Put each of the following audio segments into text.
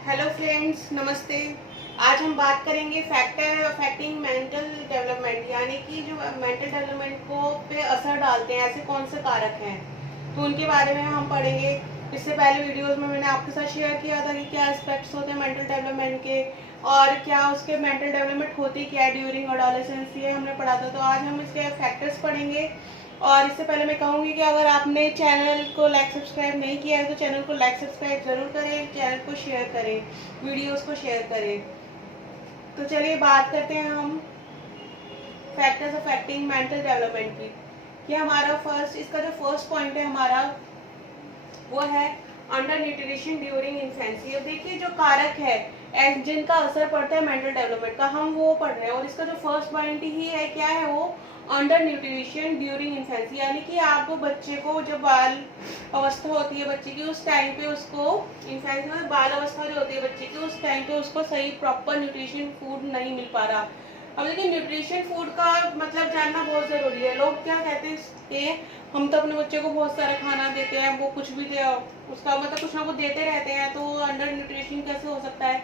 Hello friends, नमस्ते। आज हम बात करेंगे फैक्टर अफेक्टिंग मेंटल डेवलपमेंट, यानी कि जो मेंटल डेवलपमेंट को पे असर डालते हैं ऐसे कौन से कारक हैं, तो उनके बारे में हम पढ़ेंगे। इससे पहले वीडियोस में मैंने आपके साथ शेयर किया था कि क्या एस्पेक्ट्स होते हैं मेंटल डेवलपमेंट के और क्या उसके मेंटल डेवलपमेंट होती क्या है ड्यूरिंग एडोलेसेंस, ये हमने पढ़ा था। तो आज हम इसके फैक्टर्स पढ़ेंगे। और इससे पहले मैं कहूँगी कि अगर आपने चैनल को लाइक सब्सक्राइब नहीं किया है तो चैनल को लाइक सब्सक्राइब ज़रूर करें, चैनल को शेयर करें, वीडियोस को शेयर करें। तो चलिए बात करते हैं हम फैक्टर्स अफेक्टिंग मेंटल डेवलपमेंट की। कि हमारा इसका जो फर्स्ट पॉइंट है हमारा वो है अंडर न्यूट्रिशन ड्यूरिंग इन्फेंसी। अब देखिए जो कारक है जिनका असर पड़ता है मेंटल डेवलपमेंट का, हम वो पढ़ रहे हैं। और इसका जो फर्स्ट पॉइंट ही है, क्या है वो, अंडर न्यूट्रिशन ड्यूरिंग इन्फेंसी। यानी कि आपको बच्चे को जब बाल अवस्था होती है बच्चे की, उस टाइम पे उसको इन्फेंसी में बाल अवस्था जो होती है बच्चे की, उस टाइम पे उसको सही प्रॉपर न्यूट्रिशन फूड नहीं मिल पा रहा। अब देखिए न्यूट्रिशन फूड का मतलब जानना बहुत ज़रूरी है। लोग क्या कहते हैं कि हम तो अपने बच्चे को बहुत सारा खाना देते हैं, वो कुछ भी दे उसका मतलब कुछ ना कुछ देते रहते हैं, तो अंडर न्यूट्रिशन कैसे हो सकता है।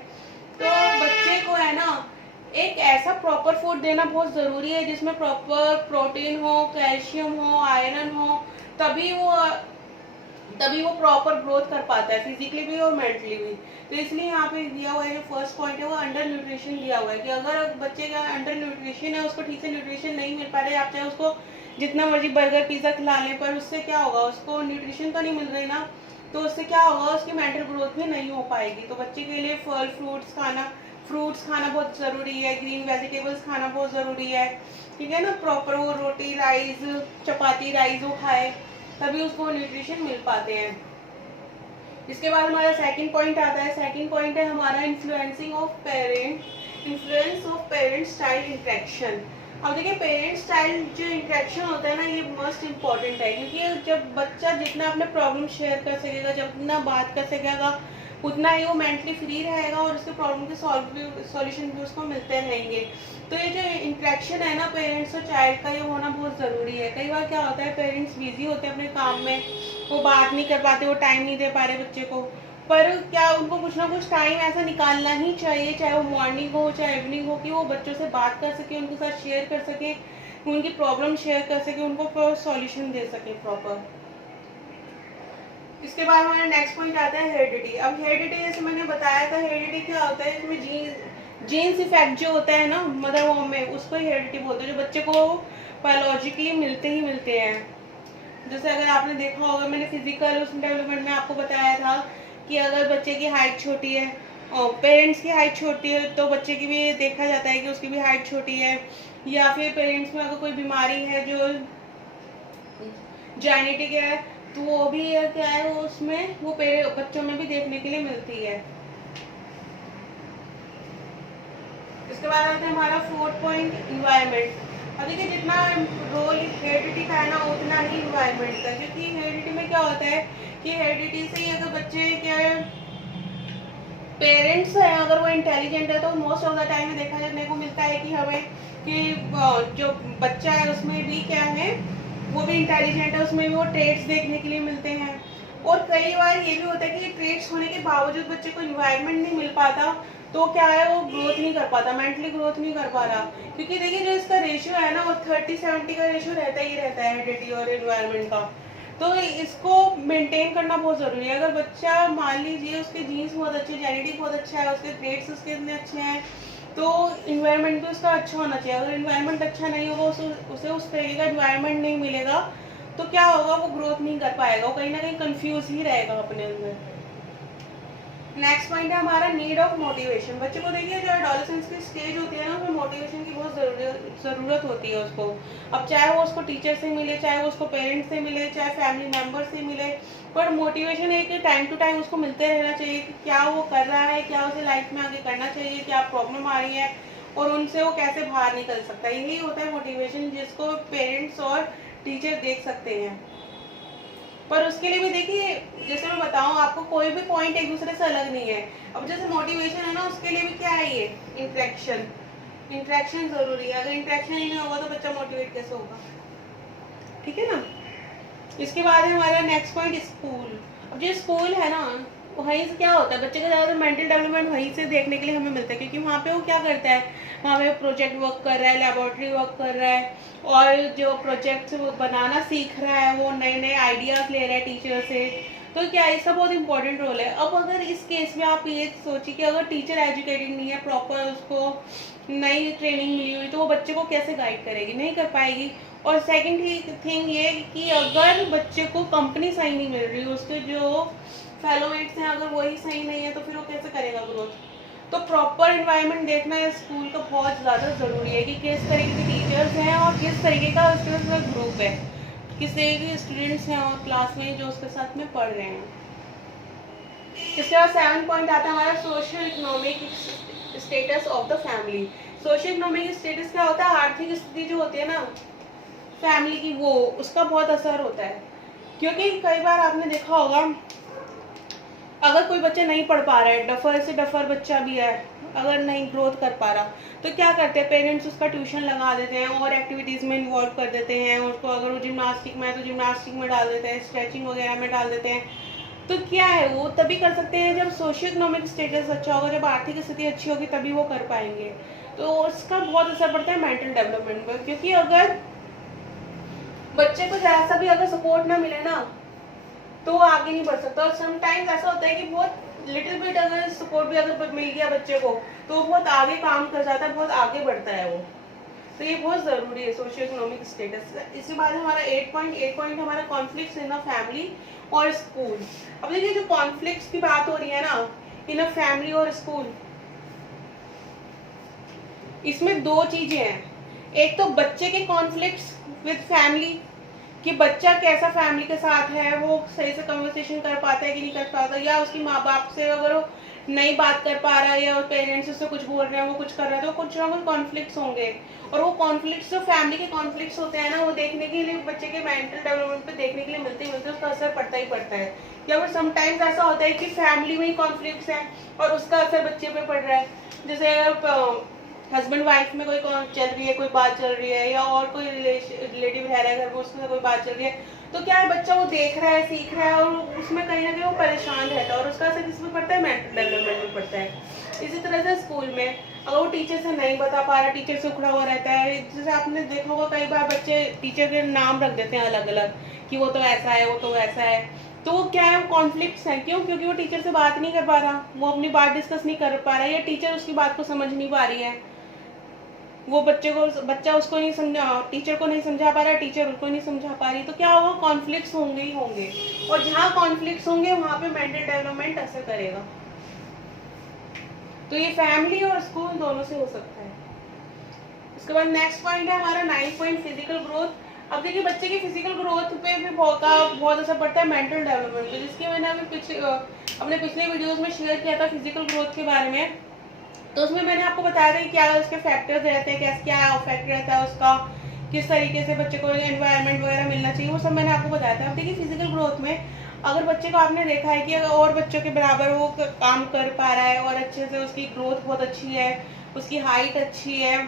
तो बच्चे को है ना एक ऐसा प्रॉपर फूड देना बहुत ज़रूरी है जिसमें प्रॉपर प्रोटीन हो, कैल्शियम हो, आयरन हो, तभी वो प्रॉपर ग्रोथ कर पाता है, फिजिकली भी और मेंटली भी। तो इसलिए यहाँ पे दिया हुआ है जो फर्स्ट पॉइंट है वो अंडर न्यूट्रिशन दिया हुआ है कि अगर बच्चे का अंडर न्यूट्रिशन है, उसको ठीक से न्यूट्रिशन नहीं मिल पा रहा है, आप चाहे उसको जितना मर्जी बर्गर पिज्ज़ा खिलाने पर उससे क्या होगा, उसको न्यूट्रिशन तो नहीं मिल रही ना, तो उससे क्या होगा, उसकी मेंटल ग्रोथ भी नहीं हो पाएगी। तो बच्चे के लिए फल फ्रूट्स खाना बहुत ज़रूरी है, ग्रीन वेजिटेबल्स खाना बहुत ज़रूरी है, ठीक है ना। प्रॉपर वो रोटी राइस चपाती राइस वो खाए, तभी उसको न्यूट्रिशन मिल पाते हैं। इसके बाद हमारा सेकंड पॉइंट आता है। सेकंड पॉइंट है हमारा influence of parents child interaction. अब देखिए पेरेंट्स चाइल्ड जो इंटरेक्शन होता है ना, ये मोस्ट इम्पॉर्टेंट है, क्योंकि जब बच्चा जितना अपने प्रॉब्लम शेयर कर सकेगा, जितना बात कर सकेगा, उतना ही वो मेंटली फ्री रहेगा और उसके प्रॉब्लम के सॉल्यूशन भी उसको मिलते रहेंगे। तो ये जो इंटरेक्शन है ना पेरेंट्स और चाइल्ड का, ये होना बहुत ज़रूरी है। कई बार क्या होता है पेरेंट्स बिजी होते हैं अपने काम में, वो बात नहीं कर पाते, वो टाइम नहीं दे पा रहे बच्चे को, पर क्या उनको कुछ ना कुछ टाइम ऐसा निकालना ही चाहिए, चाहे वो मॉर्निंग हो चाहे इवनिंग हो, कि वो बच्चों से बात कर सके, उनके साथ शेयर कर सके, उनकी प्रॉब्लम शेयर कर सके, उनको सॉल्यूशन दे सके प्रॉपर। इसके बाद हमारा नेक्स्ट पॉइंट आता है हेरिडिटी। अब हेरिडिटी जैसे मैंने बताया था, हेरिडिटी क्या होता है, इसमें जीन्स इफेक्ट जो होता है ना मदर होम में, उसको हेरिडिटी बोलते हैं, जो बच्चे को बायोलॉजिकली मिलते हैं। जैसे अगर आपने देखा होगा, मैंने फिजिकल उस डेवलपमेंट में आपको बताया था कि अगर बच्चे की हाइट छोटी है और पेरेंट्स की हाइट छोटी है, तो बच्चे की भी देखा जाता है कि उसकी भी हाइट छोटी है। या फिर पेरेंट्स में अगर कोई बीमारी है जो जेनेटिक है, तो वो भी क्या है, वो उसमें वो बच्चों में भी देखने के लिए मिलती है। इसके बाद आता है हमारा फोर्थ पॉइंट, इन्वायरमेंट। अब देखिए जितना रोल हेरिडिटी का है ना, उतना ही इन्वायरमेंट का, क्योंकि हेरिडिटी में क्या होता है कि हेरिडिटी से ही अगर बच्चे क्या है, पेरेंट्स है अगर वो इंटेलिजेंट है, तो मोस्ट ऑफ द टाइम में देखा जाने को मिलता है कि हमें कि जो बच्चा है उसमें भी क्या है, वो भी इंटेलिजेंट है, उसमें भी वो ट्रेड्स देखने के लिए मिलते हैं। और कई बार ये भी होता है कि ट्रेड्स होने के बावजूद बच्चे को इन्वायरमेंट नहीं मिल पाता, तो क्या है वो ग्रोथ नहीं कर पाता, मेंटली ग्रोथ नहीं कर पा रहा। क्योंकि देखिए जो इसका रेशियो है ना, वो 30-70 का रेशियो रहता ही रहता है हेरिडिटी और इन्वायरमेंट का। तो इसको मेंटेन करना बहुत ज़रूरी है। अगर बच्चा मान लीजिए उसके जीन्स बहुत अच्छे, जेनेटिक बहुत अच्छा है, उसके ग्रेड्स उसके इतने अच्छे हैं, तो इन्वायरमेंट भी उसका अच्छा होना चाहिए। अगर इन्वायरमेंट अच्छा नहीं होगा, उसे उस तरीके का इन्वायरमेंट नहीं मिलेगा, तो क्या होगा, वो ग्रोथ नहीं कर पाएगा, वो कहीं ना कहीं कंफ्यूज ही रहेगा अपने अंदर। नेक्स्ट पॉइंट है हमारा नीड ऑफ मोटिवेशन। बच्चे को देखिए जो एडोलेसेंस की स्टेज होती है ना, उसमें मोटिवेशन की बहुत ज़रूरत होती है उसको। अब चाहे वो उसको टीचर से मिले, चाहे वो उसको पेरेंट्स से मिले, चाहे फैमिली मेम्बर से मिले, पर मोटिवेशन एक टाइम टू टाइम उसको मिलते रहना चाहिए कि क्या वो कर रहा है, क्या उसे लाइफ में आगे करना चाहिए, क्या प्रॉब्लम आ रही है और उनसे वो कैसे बाहर निकल सकता है। यही होता है मोटिवेशन, जिसको पेरेंट्स और टीचर देख सकते हैं। पर उसके लिए भी देखिए, जैसे मैं बताऊं आपको, कोई भी पॉइंट एक दूसरे से अलग नहीं है। अब जैसे मोटिवेशन है ना, उसके लिए भी क्या है, ये इंटरेक्शन जरूरी है। अगर इंटरेक्शन ही नहीं होगा तो बच्चा मोटिवेट कैसे होगा, ठीक है ना। इसके बाद है हमारा नेक्स्ट पॉइंट, स्कूल। अब जो स्कूल है ना, वहीं से क्या होता है, बच्चे का ज़्यादातर मेंटल डेवलपमेंट वहीं से देखने के लिए हमें मिलता है, क्योंकि वहाँ पे वो क्या करता है, वहाँ पे प्रोजेक्ट वर्क कर रहा है, लेबोरेटरी वर्क कर रहा है, और जो प्रोजेक्ट्स वो बनाना सीख रहा है, वो नए नए आइडियाज़ ले रहा है टीचर से। तो क्या इसका बहुत इंपॉर्टेंट रोल है। अब अगर इस केस में आप ये सोचिए कि अगर टीचर एजुकेटेड नहीं है, प्रॉपर उसको नई ट्रेनिंग मिली हुई, तो वो बच्चे को कैसे गाइड करेगी, नहीं कर पाएगी। और सेकंड थिंग ये कि अगर बच्चे को कंपनी सही नहीं मिल रही, उसके जो फेलोमेट्स हैं अगर वही सही नहीं है, तो फिर वो कैसे करेगा ग्रोथ। तो प्रॉपर इन्वायरमेंट देखना है स्कूल का बहुत ज़्यादा ज़रूरी है, कि किस तरीके के टीचर्स हैं और किस तरीके का उसका ग्रुप है, किस तरीके के स्टूडेंट्स हैं और क्लास में जो उसके साथ में पढ़ रहे हैं। इसके बाद 7 पॉइंट आता है हमारा social economic status of the family. Social economic status क्या होता है, आर्थिक स्थिति जो होती है ना फैमिली की, वो उसका बहुत असर होता है। क्योंकि कई बार आपने देखा होगा, अगर कोई बच्चा नहीं पढ़ पा रहा है, डफर से डफर बच्चा भी है, अगर नहीं ग्रोथ कर पा रहा, तो क्या करते हैं पेरेंट्स, उसका ट्यूशन लगा देते हैं और एक्टिविटीज़ में इन्वॉल्व कर देते हैं उसको। अगर वो जिम्नास्टिक में है तो जिम्नास्टिक में डाल देते हैं, स्ट्रेचिंग वगैरह में डाल देते हैं। तो क्या है, वो तभी कर सकते हैं जब सोशियो इकोनॉमिक स्टेटस अच्छा होगा, जब आर्थिक स्थिति अच्छी होगी, तभी वो कर पाएंगे। तो उसका बहुत असर पड़ता है मेंटल डेवलपमेंट पर, क्योंकि अगर बच्चे को जरा सा भी अगर सपोर्ट ना मिले ना, तो वो आगे नहीं बढ़ सकता। और समटाइम्स ऐसा होता है कि बहुत लिटिल बिट अगर सपोर्ट भी अगर मिल गया बच्चे को, तो वो बहुत आगे काम कर जाता है, बहुत आगे बढ़ता है वो। तो ये बहुत ज़रूरी है सोशियो इकोनॉमिक स्टेटस। इसके बाद हमारा 8 पॉइंट हमारा कॉन्फ्लिक्ट्स इन अ फैमिली और स्कूल। अब देखिए जो कॉन्फ्लिक्ट्स की बात हो रही है ना इन अ फैमिली और स्कूल, इसमें दो चीजें हैं। एक तो बच्चे के कॉन्फ्लिक्ट्स विद फैमिली, कि बच्चा कैसा फैमिली के साथ है, वो सही से कन्वर्सेशन कर पाता है कि नहीं कर पाता, या उसकी माँ बाप से अगर वो नहीं बात कर पा रहा है, या पेरेंट्स उससे कुछ बोल रहे हैं, वो कुछ कर रहे हैं, तो कुछ ना कुछ कॉन्फ्लिक्ट्स होंगे। और वो कॉन्फ्लिक्ट्स जो फैमिली के कॉन्फ्लिक्ट्स होते हैं ना, वो देखने के लिए बच्चे के मेंटल डेवलपमेंट पे देखने के लिए मिलते उसका असर पड़ता ही पड़ता है। या फिर समटाइम्स ऐसा होता है कि फैमिली में ही कॉन्फ्लिक्ट्स हैं और उसका असर बच्चे पे पड़ रहा है। जैसे अगर हस्बैंड वाइफ में कोई चल रही है, कोई बात चल रही है, या और कोई रिलेटिव रह रहा है घर में, उसमें कोई बात चल रही है, तो क्या है, बच्चा वो देख रहा है, सीख रहा है, और उसमें कहीं ना कहीं वो परेशान रहता है, और उसका असर किस में पड़ता है, मेंटल डेवलपमेंट में पड़ता है। इसी तरह से स्कूल में अगर वो टीचर से नहीं बता पा रहा, टीचर से उखड़ा हुआ रहता है, जैसे आपने देखा होगा कई बार बच्चे टीचर के नाम रख देते हैं अलग अलग, कि वो तो ऐसा है, वो तो वैसा है। तो वो क्या है, कॉन्फ्लिक्ट्स हैं। क्यों? क्योंकि वो टीचर से बात नहीं कर पा रहा, वो अपनी बात डिस्कस नहीं कर पा रहा, या टीचर उसकी बात को समझ नहीं पा रही है। वो बच्चा उसको नहीं समझा, टीचर को नहीं समझा पा रहा, टीचर उसको नहीं समझा पा रही, तो क्या होगा, कॉन्फ्लिक्ट्स होंगे ही होंगे। और जहाँ कॉन्फ्लिक्ट्स होंगे वहाँ पे मेंटल डेवलपमेंट असर करेगा। तो ये फैमिली और स्कूल दोनों से हो सकता है। उसके बाद नेक्स्ट पॉइंट है हमारा 9 पॉइंट फिजिकल ग्रोथ। अब देखिए बच्चे की फिजिकल ग्रोथ पे भी बहुत असर पड़ता है मेंटल डेवलपमेंट पे, जिसकी मैंने अभी अपने पिछले वीडियोस में शेयर किया था फिजिकल ग्रोथ के बारे में। तो उसमें मैंने आपको बताया था कि क्या उसके फैक्टर्स रहते हैं, क्या इफेक्ट रहता है उसका, किस तरीके से बच्चे को एनवायरनमेंट वगैरह मिलना चाहिए, वो सब मैंने आपको बताया था। अब देखिए फिजिकल ग्रोथ में अगर बच्चे को आपने देखा है कि अगर और बच्चों के बराबर वो काम कर पा रहा है, और अच्छे से उसकी ग्रोथ बहुत अच्छी है, उसकी हाइट अच्छी है,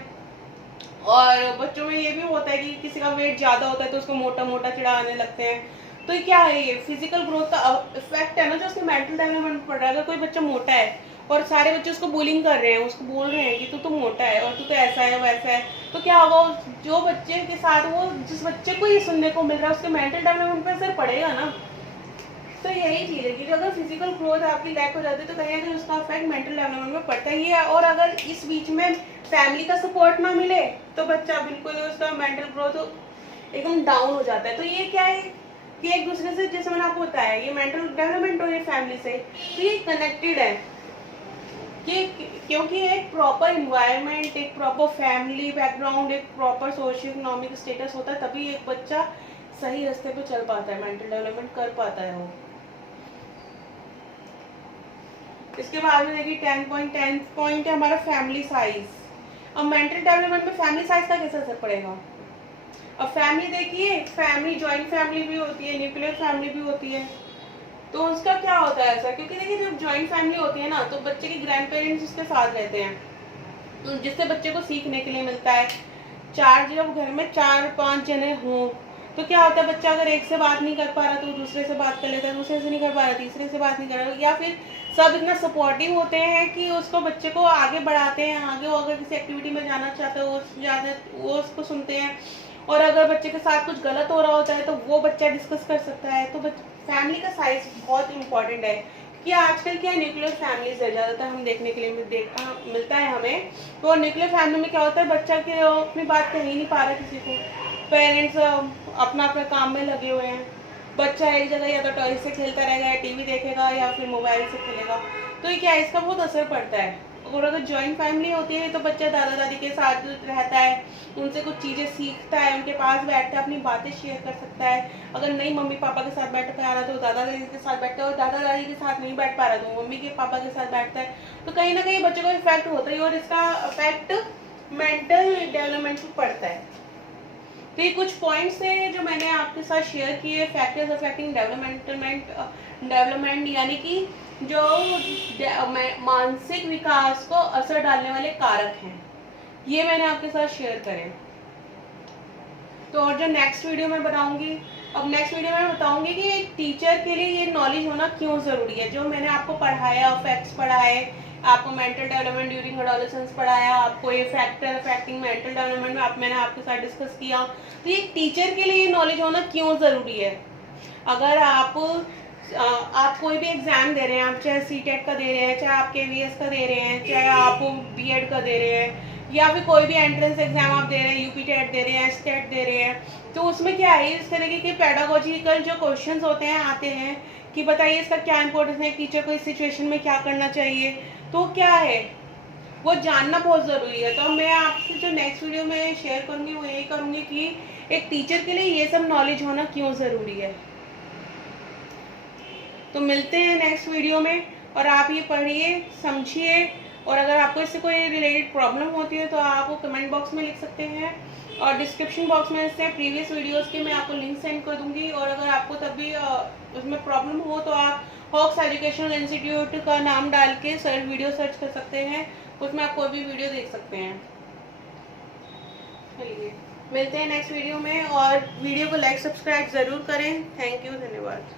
और बच्चों में ये भी होता है कि किसी का वेट ज़्यादा होता है तो उसको मोटा मोटा चिढ़ाने लगते हैं, तो ये क्या है, ये फिजिकल ग्रोथ का इफेक्ट है ना, जो उसके मेंटल डेवलपमेंट पड़ रहा है। अगर कोई बच्चा मोटा है और सारे बच्चे उसको बुलिंग कर रहे हैं, उसको बोल रहे हैं कि तू तो मोटा है और तू तो ऐसा है वैसा है, तो क्या होगा, जो बच्चे के साथ वो जिस बच्चे को ये सुनने को मिल रहा है उसके मेंटल डेवलपमेंट पर असर पड़ेगा ना। तो यही चीज़ है कि अगर फिजिकल ग्रोथ आपकी लैक हो जाती है तो कहीं ना कहीं उसका इफेक्ट मेंटल डेवलपमेंट में पड़ता ही है। और अगर इस बीच में फैमिली का सपोर्ट ना मिले तो बच्चा बिल्कुल उसका मेंटल ग्रोथ एकदम डाउन हो जाता है। तो ये क्या है कि एक दूसरे से, जैसे मैंने आपको बताया, ये मेंटल डेवलपमेंट और ये फैमिली से, तो ये कनेक्टेड है। कि क्योंकि एक प्रॉपर इन्वायरमेंट, एक प्रॉपर फैमिली बैकग्राउंड, एक प्रॉपर सोशियो इकोनॉमिक स्टेटस होता है, तभी एक बच्चा सही रास्ते पे चल पाता है, मेंटल डेवलपमेंट कर पाता है वो। इसके बाद में देखिए 10 पॉइंट है हमारा फैमिली साइज। अब मेंटल डेवलपमेंट में फैमिली साइज का कैसे असर पड़ेगा। अब फैमिली देखिए, फैमिली जॉइंट फैमिली भी होती है, न्यूक्लियर फैमिली भी होती है, तो उसका क्या होता है ऐसा, क्योंकि देखिए जब जॉइंट फैमिली होती है ना तो बच्चे के ग्रैंड पेरेंट्स उसके साथ रहते हैं, तो जिससे बच्चे को सीखने के लिए मिलता है। जब घर में 4-5 जने हों तो क्या होता है, बच्चा अगर एक से बात नहीं कर पा रहा तो दूसरे से बात कर लेता है, दूसरे से नहीं कर पा रहा तीसरे से बात नहीं कर रहा, या फिर सब इतना सपोर्टिव होते हैं कि उसको बच्चे को आगे बढ़ाते हैं, आगे वो अगर किसी एक्टिविटी में जाना चाहता है वो उसको सुनते हैं। और अगर बच्चे के साथ कुछ गलत हो रहा होता है तो वो बच्चा डिस्कस कर सकता है। तो फैमिली का साइज बहुत इंपॉर्टेंट है, कि आजकल क्या न्यूक्लियर फैमिलीज है, ज़्यादातर हम देखने के लिए मिलता है हमें। तो न्यूक्लियर फैमिली में क्या होता है, बच्चा के अपनी बात कह ही नहीं पा रहा किसी को, पेरेंट्स अपना अपने काम में लगे हुए हैं, बच्चा एक जगह या तो टॉय से खेलता रहेगा या टीवी देखेगा या फिर मोबाइल से खेलेगा। तो ये क्या है, इसका बहुत असर पड़ता है। और अगर जॉइंट फैमिली होती है तो बच्चा दादा दादी के साथ रहता है, उनसे कुछ चीज़ें सीखता है, उनके पास बैठता है, अपनी बातें शेयर कर सकता है। अगर नहीं मम्मी पापा के साथ बैठ पा रहा तो दादा दादी के साथ बैठता है, और दादा दादी के साथ नहीं बैठ पा रहा तो मम्मी के पापा के साथ बैठता है। तो कहीं ना कहीं बच्चे को इफेक्ट होता है, और इसका इफेक्ट मेंटल डेवलपमेंट पर पड़ता है। तो ये कुछ पॉइंट्स हैं जो मैंने आपके साथ शेयर किए, फैक्टर्स अफेक्टिंग डेवलपमेंट यानी कि जो मानसिक विकास को असर डालने वाले कारक हैं, ये मैंने आपके साथ शेयर करे। तो और जो नेक्स्ट वीडियो में बताऊंगी, अब नेक्स्ट वीडियो में बताऊंगी कि एक टीचर के लिए ये नॉलेज होना क्यों ज़रूरी है। जो मैंने आपको पढ़ाया, फैक्ट्स पढ़ाए, आपको मेंटल डेवलपमेंट ड्यूरिंग एडोलेसेंस पढ़ाया, आपको ये फैक्टर अफेक्टिंग मेंटल डेवलपमेंट में मैंने आपके साथ डिस्कस किया। तो ये टीचर के लिए नॉलेज होना क्यों ज़रूरी है। अगर आप कोई भी एग्ज़ाम दे रहे हैं, आप चाहे सीटेट का दे रहे हैं, चाहे आप KVS का दे रहे हैं, चाहे आप BEd का दे रहे हैं, या फिर कोई भी एंट्रेंस एग्जाम आप दे रहे हैं, UP-TET दे रहे हैं, STET दे रहे हैं, तो उसमें क्या है, इस तरीके के पेडागोजिकल जो क्वेश्चंस होते हैं आते हैं कि बताइए इसका क्या इंपॉर्टेंस है, टीचर को इस सिचुएशन में क्या करना चाहिए, तो क्या है वो जानना बहुत ज़रूरी है। तो मैं आपसे जो नेक्स्ट वीडियो में शेयर करूँगी वो यही करूँगी कि एक टीचर के लिए ये सब नॉलेज होना क्यों ज़रूरी है। तो मिलते हैं नेक्स्ट वीडियो में, और आप ये पढ़िए, समझिए, और अगर आपको इससे कोई रिलेटेड प्रॉब्लम होती है तो आप वो कमेंट बॉक्स में लिख सकते हैं, और डिस्क्रिप्शन बॉक्स में से प्रीवियस वीडियोस के मैं आपको लिंक सेंड कर दूंगी। और अगर आपको तब भी उसमें प्रॉब्लम हो तो आप हॉक्स एजुकेशनल इंस्टीट्यूट का नाम डाल के वीडियो सर्च कर सकते हैं, उसमें आप कोई भी वीडियो देख सकते हैं। चलिए मिलते हैं नेक्स्ट वीडियो में, और वीडियो को लाइक सब्सक्राइब ज़रूर करें। थैंक यू, धन्यवाद।